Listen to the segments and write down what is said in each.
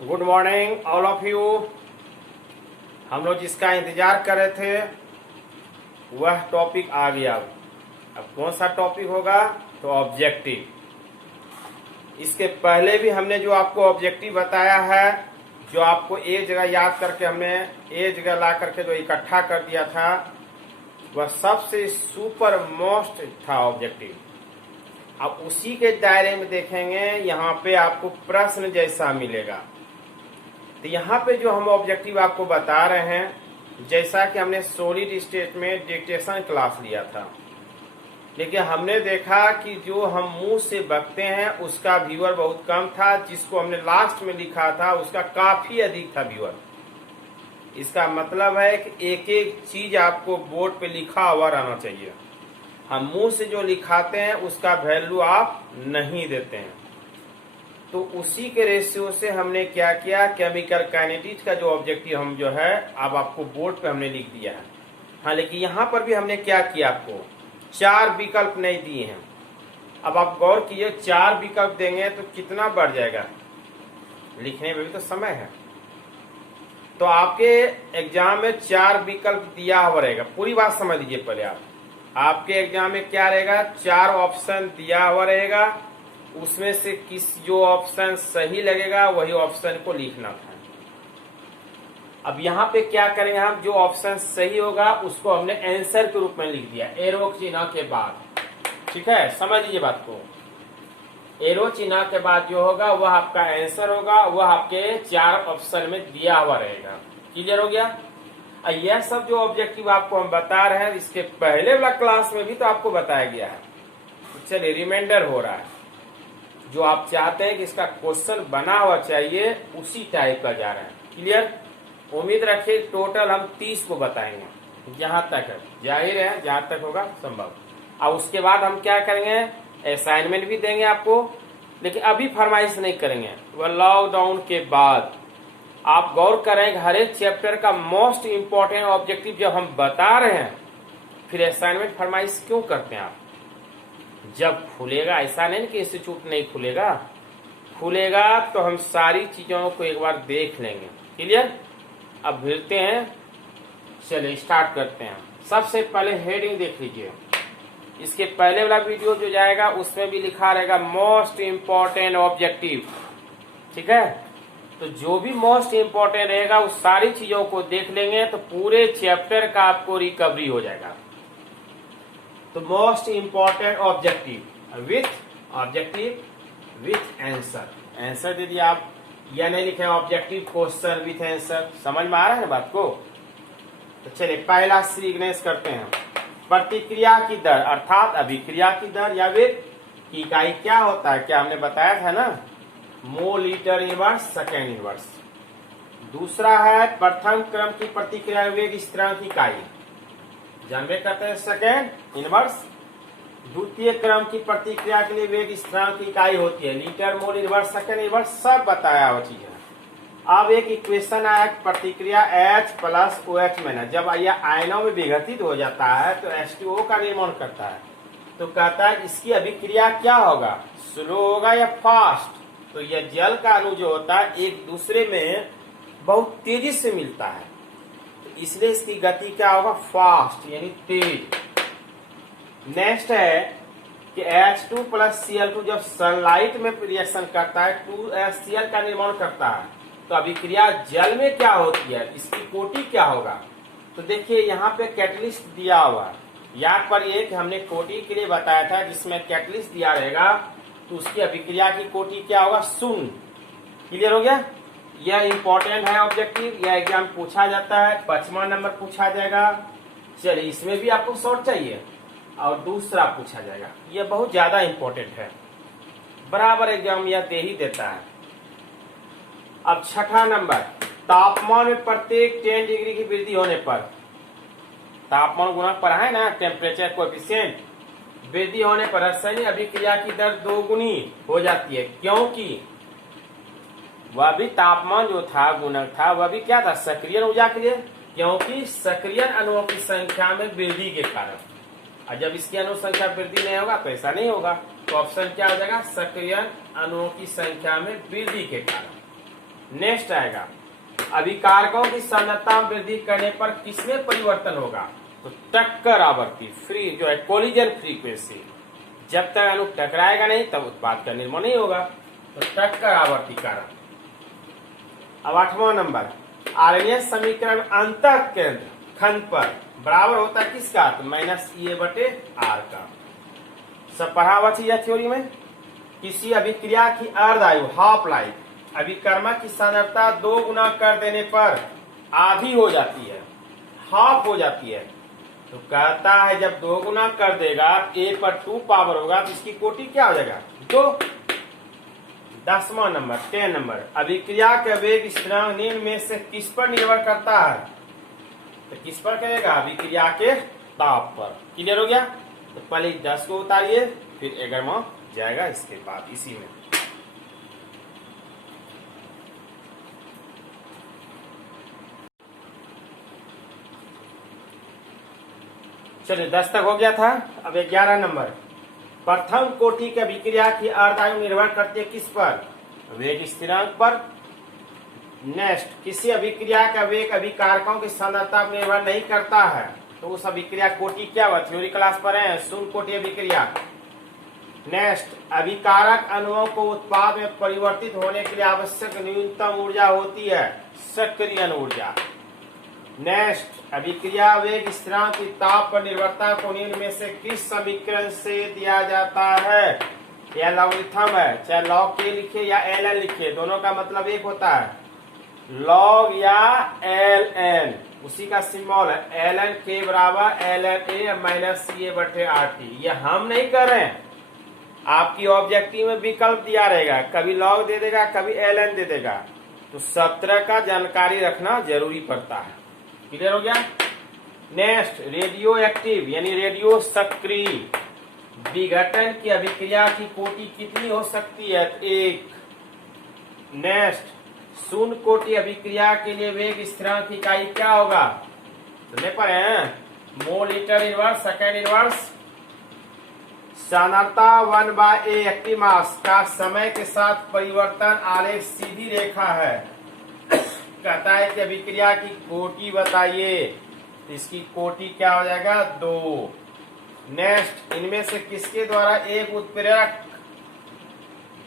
Good morning all of you. हम लोग जिसका इंतजार कर रहे थे वह टॉपिक आ गया। अब कौन सा टॉपिक होगा? तो ऑब्जेक्टिव। इसके पहले भी हमने जो आपको ऑब्जेक्टिव बताया है, जो आपको एक जगह याद करके हमने एक जगह ला करके जो इकट्ठा कर दिया था, वह सबसे सुपर मोस्ट था ऑब्जेक्टिव। अब उसी के दायरे में देखेंगे, यहाँ पे आपको प्रश्न जैसा मिलेगा। तो यहाँ पे जो हम ऑब्जेक्टिव आपको बता रहे हैं, जैसा कि हमने सॉलिड स्टेट में डिक्टेशन क्लास लिया था, लेकिन हमने देखा कि जो हम मुंह से बकते हैं उसका व्यूअर बहुत कम था। जिसको हमने लास्ट में लिखा था उसका काफी अधिक था व्यूअर। इसका मतलब है कि एक एक चीज आपको बोर्ड पे लिखा हुआ रहना चाहिए। हम मुंह से जो लिखाते हैं उसका वैल्यू आप नहीं देते हैं। तो उसी के रेशियो से हमने क्या किया, केमिकल काइनेटिक्स का जो ऑब्जेक्टिव हम जो है अब आपको बोर्ड पे हमने लिख दिया है। हाँ, लेकिन यहाँ पर भी हमने क्या किया, आपको 4 विकल्प नहीं दिए हैं। अब आप गौर कीजिए, 4 विकल्प देंगे तो कितना बढ़ जाएगा, लिखने में भी तो समय है। तो आपके एग्जाम में 4 विकल्प दिया हुआ रहेगा। पूरी बात समझ लीजिए पहले आप। आपके एग्जाम में क्या रहेगा, 4 ऑप्शन दिया हुआ रहेगा। उसमें से जो ऑप्शन सही लगेगा वही ऑप्शन को लिखना था। अब यहाँ पे क्या करेंगे हम, जो ऑप्शन सही होगा उसको हमने आंसर के रूप में लिख दिया एरो चिन्ह के बाद। ठीक है, समझ लीजिए बात को। एरो चिन्ह के बाद जो होगा वह आपका आंसर होगा, वह आपके 4 ऑप्शन में दिया हुआ रहेगा। क्लियर हो गया? यह सब जो ऑब्जेक्टिव आपको हम बता रहे हैं, इसके पहले वाला क्लास में भी तो आपको बताया गया है। चलिए, रिमाइंडर हो रहा है। जो आप चाहते हैं कि इसका क्वेश्चन बना हुआ चाहिए उसी टाइप का जा रहा है। क्लियर? उम्मीद रखिए टोटल हम 30 को बताएंगे, जहां तक है जाहिर है, जहां तक होगा संभव। और उसके बाद हम क्या करेंगे, असाइनमेंट भी देंगे आपको, लेकिन अभी फरमाइश नहीं करेंगे। वह लॉकडाउन के बाद आप गौर करें हर एक चैप्टर का मोस्ट इम्पोर्टेंट ऑब्जेक्टिव जब हम बता रहे हैं, फिर असाइनमेंट फरमाइश क्यों करते हैं आप? जब खुलेगा, ऐसा नहीं कि इंस्टीट्यूट नहीं खुलेगा, खुलेगा तो हम सारी चीजों को एक बार देख लेंगे। क्लियर? अब मिलते हैं, चलिए स्टार्ट करते हैं। सबसे पहले हेडिंग देख लीजिए। इसके पहले वाला वीडियो जो जाएगा उसमें भी लिखा रहेगा मोस्ट इम्पोर्टेंट ऑब्जेक्टिव। ठीक है, तो जो भी मोस्ट इम्पोर्टेंट रहेगा उस सारी चीजों को देख लेंगे तो पूरे चैप्टर का आपको रिकवरी हो जाएगा। तो most important objective with answer. Answer दे दिया आप, या नहीं लिखे ऑब्जेक्टिव क्वेश्चन विथ आंसर। समझ में आ रहा है बात को? तो चलिए पहला सीक्वेंस करते हैं। प्रतिक्रिया की दर अर्थात अभिक्रिया की दर या वेग की इकाई क्या होता है? क्या हमने बताया था ना, मोलीटर इनवर्स सेकेंड इनवर्स। दूसरा है प्रथम क्रम की प्रतिक्रिया वेग स्थिरांक की इकाई, जानवे करते हैं सेकेंड इनवर्स। द्वितीय क्रम की प्रतिक्रिया के लिए वेग स्थिरांक की इकाई होती है litre, mole inverse, second inverse, सब बताया हुआ चीज है। अब एक इक्वेशन आया, प्रतिक्रिया H प्लस OH में जब यह आयनों में विघटित हो जाता है तो H2O का निर्माण करता है। तो कहता है इसकी अभिक्रिया क्या होगा, स्लो होगा या फास्ट? तो यह जल का अणु जो होता है एक दूसरे में बहुत तेजी से मिलता है, तो इसलिए इसकी गति क्या होगा, फास्ट यानी तेज। नेक्स्ट है कि H2 प्लस Cl2 जब सनलाइट में रिएक्शन करता है 2Cl का निर्माण करता है, तो अभिक्रिया जल में क्या होती है, इसकी कोटि क्या होगा? तो देखिए यहाँ पे कैटलिस्ट दिया हुआ है। याद पर ये कि हमने कोटि के लिए बताया था, जिसमें कैटलिस्ट दिया रहेगा तो उसकी अभिक्रिया की कोटि क्या होगा, शून्य। क्लियर हो गया? यह इंपॉर्टेंट है ऑब्जेक्टिव, यह एग्जाम पूछा जाता है, 5वां नंबर पूछा जाएगा। चलिए इसमें भी आपको शॉर्ट चाहिए और दूसरा पूछा जाएगा, यह बहुत ज्यादा इंपॉर्टेंट है, बराबर एग्जाम यह दे ही देता है। अब 6ठा नंबर, तापमान में प्रत्येक 10 डिग्री की वृद्धि होने पर, तापमान गुणक पर है ना, टेम्परेचर कोएफिशिएंट, वृद्धि होने पर रासायनिक अभिक्रिया की दर 2 गुनी हो जाती है, क्योंकि वह भी तापमान जो था गुणक था वह भी क्या था, सक्रिय ऊर्जा के लिए, क्योंकि सक्रिय अणुओं की संख्या में वृद्धि के कारण। और जब इसकी अणु संख्या वृद्धि नहीं होगा तो ऐसा नहीं होगा। तो ऑप्शन क्या हो जाएगा, सक्रिय अणुओं की संख्या में वृद्धि के कारण। नेक्स्ट आएगा अभिकारकों की सांद्रता में वृद्धि करने पर किसमें परिवर्तन होगा? तो टक्कर आवृत्ति फ्री जो है कोलिजन फ्रीक्वेंसी, जब तक अणु टकराएगा नहीं तब उत्पाद का निर्माण नहीं होगा, तो टक्कर आवृत्ति कारण। अब 8वां नंबर आर्यन समीकरण अंतः केंद्र खंड पर बराबर होता है किसका? तो -EA/R का। सब पढ़ा हुआ थी यह थ्योरी में। किसी अभिक्रिया की अर्धायु हाफ लाइफ अभिकर्मक की सांद्रता 2 गुना कर देने पर आधी हो जाती है, हाफ हो जाती है। तो कहता है जब 2 गुना कर देगा A पर 2 पावर होगा तो इसकी कोटि क्या हो जाएगा? 2। 10वां नंबर 10 नंबर अभिक्रिया का वेग स्थिरांक निम्न में से किस पर निर्भर करता है? तो किस पर करेगा? अभिक्रिया के ताप पर। क्लियर हो गया? तो पहले 10 को उतारिए, फिर 11वां जाएगा इसके बाद इसी में। चलिए 10 तक हो गया था। अब 11 नंबर प्रथम कोटि की अभिक्रिया की अर्धायु निर्भर करती है किस पर? वेग स्थिरांक पर। नेक्स्ट किसी अभिक्रिया का वेग अभिकारकों की सांद्रता पर निर्भर नहीं करता है, तो उस अभिक्रिया कोटि क्या हुआ? थ्योरी क्लास पर है, शून्य कोटि अभिक्रिया। नेक्स्ट अभिकारक अणुओं को उत्पाद में परिवर्तित होने के लिए आवश्यक न्यूनतम ऊर्जा होती है सक्रियण ऊर्जा। नेक्स्ट अभिक्रिया वेग स्थिरांक की ताप पर निर्भरता को निम्न में से किस समीकरण से दिया जाता है? यह लॉगरिथम है, चाहे लॉग के लिखे या ln लिखे, दोनों का मतलब एक होता है, लॉग या ln, उसी का सिंबल है ln के बराबर ln a -CA/RT। ये हम नहीं कर रहे हैं, आपकी ऑब्जेक्टिव में विकल्प दिया रहेगा, कभी लॉग दे देगा कभी ln दे देगा, तो 17 का जानकारी रखना जरूरी पड़ता है। क्लियर हो गया? नेक्स्ट रेडियो एक्टिव यानी रेडियो सक्रिय विघटन की अभिक्रिया की कोटि कितनी हो सकती है? 1। नेक्स्ट शून्य कोटि अभिक्रिया के लिए वेग स्थिरांक की इकाई क्या होगा? सुनने पर है mole litre inverse second inverse. सांद्रता 1/A एक्टिव मास का समय के साथ परिवर्तन आलेख सीधी रेखा है। कहता है कि अभिक्रिया की कोटि बताइए, इसकी कोटि क्या हो जाएगा? 2। नेक्स्ट इनमें से किसके द्वारा एक उत्प्रेरक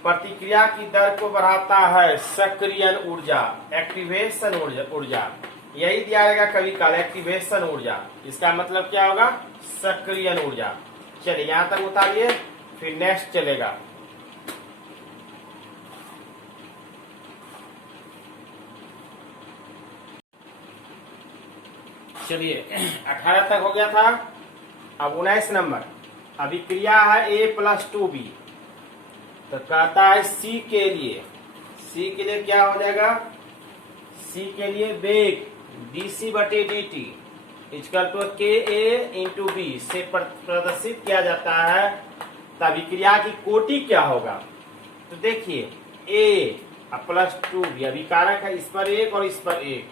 प्रतिक्रिया की दर को बढ़ाता है? सक्रियण ऊर्जा एक्टिवेशन ऊर्जा। यही दिया रहेगा कभी काल एक्टिवेशन ऊर्जा, इसका मतलब क्या होगा? सक्रियण ऊर्जा। चलिए यहां तक उतारिए, फिर नेक्स्ट चलेगा। चलिए 18 तक हो गया था। अब 19 नंबर अभिक्रिया है A+2B, तो कहता है C के लिए क्या हो जाएगा? C के लिए वेग dC/dt = KA/B से प्रदर्शित किया जाता है, तो अभिक्रिया की कोटि क्या होगा? तो देखिए A+2B अभिकारक है, इस पर 1 और इस पर 1,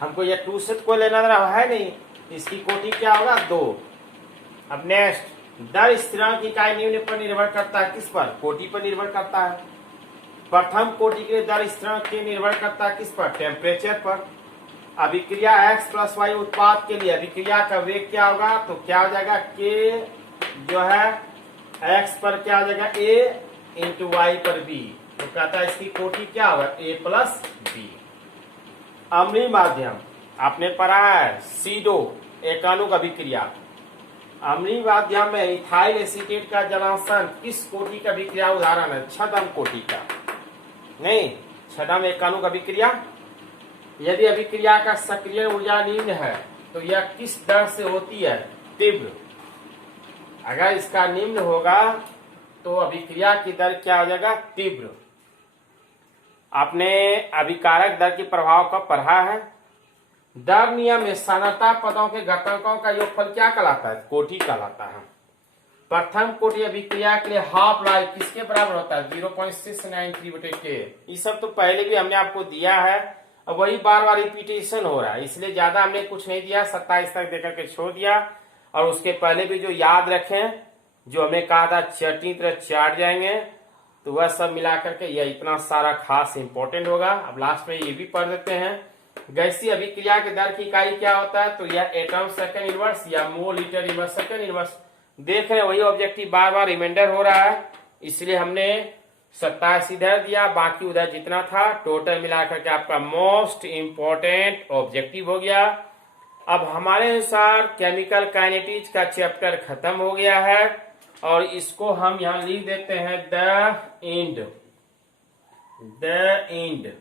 हमको यह 2 से कोई लेना देना है नहीं, इसकी कोटि क्या होगा? 2। अब नेक्स्ट दर स्थिरांक की इकाई निम्न पर निर्भर करता है किस पर? कोटि पर निर्भर करता है। प्रथम कोटि के लिए दर स्थिरांक के निर्भर करता है किस पर? टेम्परेचर पर। अभिक्रिया x + y उत्पाद के लिए अभिक्रिया का वेग क्या होगा? तो क्या हो जाएगा? k जो है x पर क्या हो जाएगा? a × y पर b, तो कहता है इसकी कोटि क्या होगा? A+B। अम्लीय माध्यम आपने पढ़ा है C2 एकाणुक अभिक्रिया। अम्लीय माध्यम में इथाइल एसीटेट का जलांशन किस कोटि का अभिक्रिया उदाहरण है? छद्म कोटि का। नहीं, छद्म एकाणुक अभिक्रिया। यदि अभिक्रिया का सक्रिय ऊर्जा निम्न है तो यह किस दर से होती है? तीव्र। अगर इसका निम्न होगा तो अभिक्रिया की दर क्या हो जाएगा? तीव्र। आपने अभिकारक दर के प्रभाव का पढ़ा है। दर नियम में सांद्रता पदों के घटकों का योगफल क्या कहलाता है? कोटि कहलाता है। प्रथम कोटि अभिक्रिया के लिए हाफ लाइफ किसके बराबर होता है? 0.693/K। ये सब तो पहले भी हमने आपको दिया है, अब वही बार बार रिपीटेशन हो रहा है, इसलिए ज्यादा हमने कुछ नहीं दिया, 27 तक देकर के छोड़ दिया। और उसके पहले भी जो याद रखें, जो हमें कहा था चटनी तरह चाट जाएंगे, तो वह सब मिला करके यह इतना सारा खास इंपॉर्टेंट होगा। अब लास्ट में ये भी पढ़ देते हैं, गैसीय अभिक्रिया के दर की इकाई क्या होता है, तो यह एटम सेकंड इनवर्स या mole litre inverse second inverse. देख रहे हैं वही ऑब्जेक्टिव बार बार रिमाइंडर हो रहा है, इसलिए हमने 27 इधर दिया, बाकी उधर जितना था टोटल मिलाकर के आपका मोस्ट इंपॉर्टेंट ऑब्जेक्टिव हो गया। अब हमारे अनुसार केमिकल काइनेटिक्स का चैप्टर खत्म हो गया है और इसको हम यहां लिख देते हैं द एंड। द एंड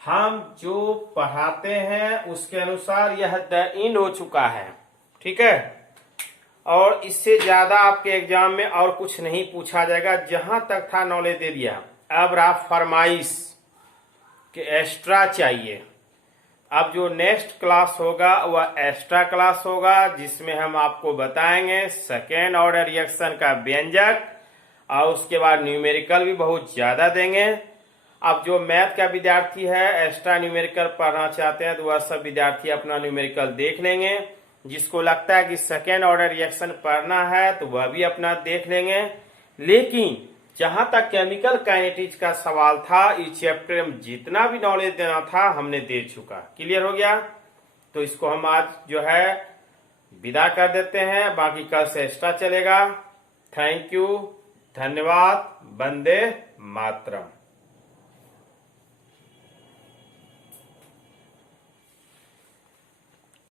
हम जो पढ़ाते हैं उसके अनुसार यह द एंड हो चुका है, ठीक है। और इससे ज्यादा आपके एग्जाम में और कुछ नहीं पूछा जाएगा, जहां तक था नॉलेज दे दिया। अब रहा फरमाइश कि एक्स्ट्रा चाहिए। अब जो नेक्स्ट क्लास होगा वह एक्स्ट्रा क्लास होगा, जिसमें हम आपको बताएंगे सेकेंड ऑर्डर रिएक्शन का व्यंजक और उसके बाद न्यूमेरिकल भी बहुत ज्यादा देंगे। अब जो मैथ का विद्यार्थी है एक्स्ट्रा न्यूमेरिकल पढ़ना चाहते हैं तो वह सब विद्यार्थी अपना न्यूमेरिकल देख लेंगे। जिसको लगता है कि सेकेंड ऑर्डर रिएक्शन पढ़ना है तो वह भी अपना देख लेंगे। लेकिन जहां तक केमिकल काइनेटिक्स का सवाल था, इस चैप्टर में जितना भी नॉलेज देना था हमने दे चुका। क्लियर हो गया? तो इसको हम आज जो है विदा कर देते हैं, बाकी कल से एक्स्ट्रा चलेगा। थैंक यू, धन्यवाद, वंदे मातरम।